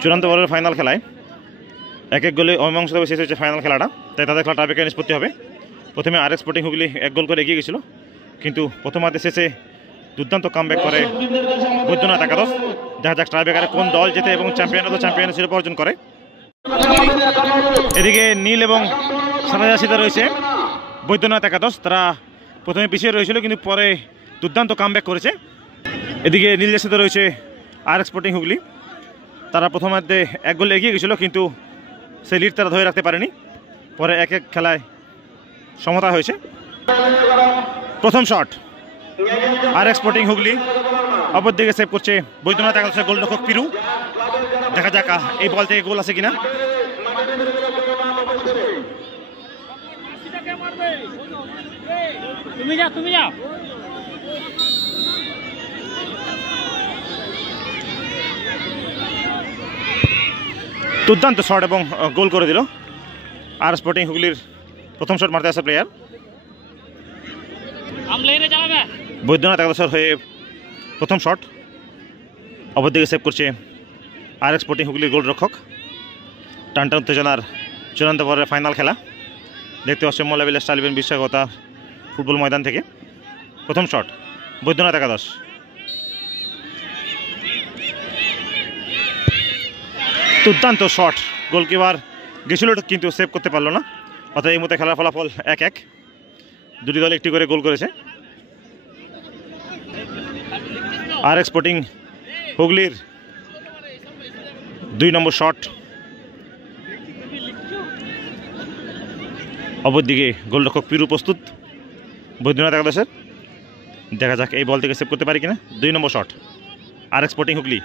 চূড়ান্ত ওভারের ফাইনাল খেলায় এক এক গোলে অমীমাংসিতভাবে শেষ হয়েছে ফাইনাল খেলাটা, তাই তাদের খেলা টাইব্রেকারে নিষ্পত্তি হবে। প্রথমে আরএক্স স্পোর্টিং হুগলি 1 গোল করে এগিয়ে গেছিল, কিন্তু প্রথমার্ধে শেষে দুর্দান্ত কামব্যাক করে বৈদ্যনাথ একাদশ। দেখা যাক টাইব্রেকারে কোন দল জেতে এবং চ্যাম্পিয়নের শিরোপা অর্জন করে। এদিকে নীল এবং সাদা জার্সিতে রয়েছে বৈদ্যনাথ একাদশ। তারা প্রথমে পিছিয়ে রয়েছিল, কিন্তু পরে দুর্দান্ত কামব্যাক করেছে। এদিকে নীল জার্সিতে রয়েছে আরএক্স স্পোর্টিং হুগলি। তারা প্রথমার্ধে 1 গোলে এগিয়ে গেছিলো, কিন্তু সেই লিড তারা ধরে রাখতে পারেনি। পরে এক এক খেলায় সমতা হয়েছে। প্রথম শট আরএক্স স্পোর্টিং হুগলি, অপরদিকে সেভ করছে বৈদ্যনাথ একাদশের গোলরক্ষক পিরু। দেখা যাক এই বল থেকে গোল আছে কিনা। দুর্দান্ত শট এবং গোল করে দিল আর স্পোর্টিং হুগলির প্রথম শট মারতে আসা প্লেয়ার। বৈদ্যনাথ একাদশের হয়ে প্রথম শট, অপরদিকে সেভ করছে আরএক্স স্পোর্টিং হুগলির গোলরক্ষক। টানটান উত্তেজনার চূড়ান্ত ওভারের ফাইনাল খেলা দেখতে পাচ্ছি মোল্লাবিল্লাহ স্টাইল বিশ্বকতা ফুটবল ময়দান থেকে। প্রথম শট বৈদ্যনাথ একাদশ, দুর্দান্ত শট। গোলকিপার গেছিল কিন্তু সেভ করতে পারলো না। অর্থাৎ এই মুহূর্তে খেলার ফলাফল 1-1। দুটি দল একটি করে গোল করেছে। আরএক্স স্পোর্টিং হুগলির 2 নম্বর শট, অপরদিকে গোলরক্ষক পিরু প্রস্তুত বৈদ্যনাথ একাদশের। দেখা যাক এই বল থেকে সেভ করতে পারি কিনা। 2 নম্বর শট আরএক্স স্পোর্টিং হুগলি।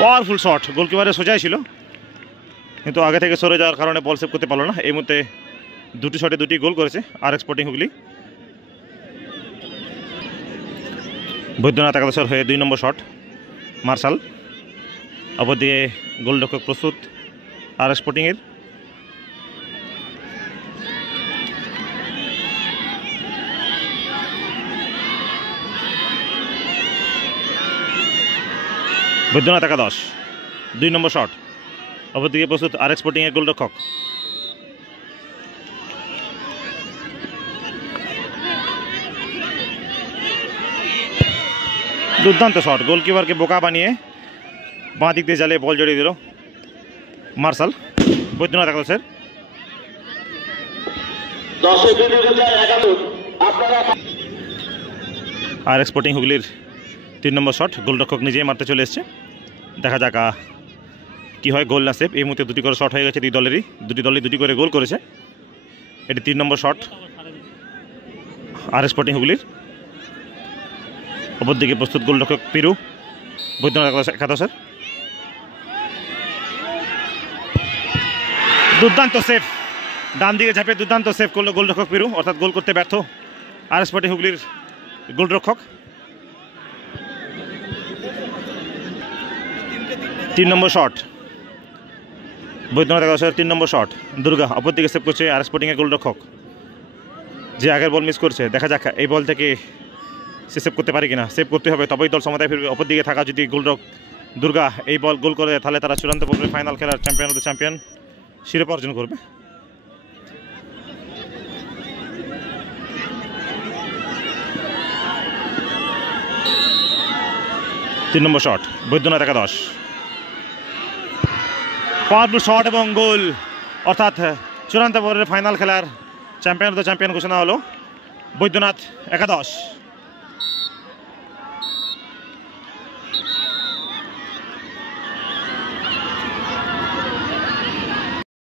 পাওয়ারফুল শট, গোলকিপারের সোজাই ছিল, কিন্তু আগে থেকে সরে যাওয়ার কারণে বল সেভ করতে পারলো না। এই মুহূর্তে দুটি শটে দুটি গোল করেছে আরএক্স স্পোর্টিং হুগলি। বৈদ্যনাথ একাদশের হয়ে 2 নম্বর শট মার্শাল, অপরদিকে গোলরক্ষক প্রস্তুত আরএক্স স্পোর্টিংয়ের। বৈদ্যনাথ একাদশ 2 নম্বর শট, অপরদিকে প্রস্তুত আরএক্স স্পোর্টিংয়ের গোলরক্ষক। দুর্দান্ত শট, গোলকিপারকে বোকা বানিয়ে বাঁ দিক দিয়ে জালে বল জড়িয়ে দিল মার্শাল বৈদ্যনাথ একাদশের। আরএক্স স্পোর্টিং হুগলির 3 নম্বর শট, গোলরক্ষক নিজেই মারতে চলে এসছে। দেখা যাক কি হয়, গোল না সেভ। এই মুহূর্তে দুটি করে শট হয়ে গেছে দুটি দলই দুটি করে গোল করেছে। এটি 3 নম্বর শট আরএক্স স্পোর্টিং হুগলির। অপরদিকে প্রস্তুত গোলরক্ষক পিরু বৈদ্যনাথ একাদশের। দুর্দান্ত সেভ, ডান দিকে ঝাঁপে দুর্দান্ত সেভ করলো গোলরক্ষক পিরু, অর্থাৎ গোল করতে ব্যর্থ আরএক্স স্পোর্টিং হুগলির গোলরক্ষক। 3 নম্বর শট বৈদ্যনাথ একাদশের 3 নম্বর শট দুর্গা, অপরদিকে সেভ করছে আরএক্স স্পোর্টিংয়ের গোলরক্ষক, যে আগের বল মিস করছে। দেখা যাক এই বল থেকে সে সেভ করতে পারে কিনা। সেভ করতে হবে, তবেই দল সমতায় ফিরবে। অপরদিকে থাকা যদি গোলরক্ষক দুর্গা এই বল গোল করে, তাহলে তারা চূড়ান্ত পর্বে ফাইনাল খেলার চ্যাম্পিয়ন শিরোপা অর্জন করবে। তিন নম্বর শট বৈদ্যনাথ একাদশ, পাওয়ারফুল শট এবং গোল, অর্থাৎ চূড়ান্ত পর্বের ফাইনাল খেলার চ্যাম্পিয়ন ঘোষণা হলো বৈদ্যনাথ একাদশ।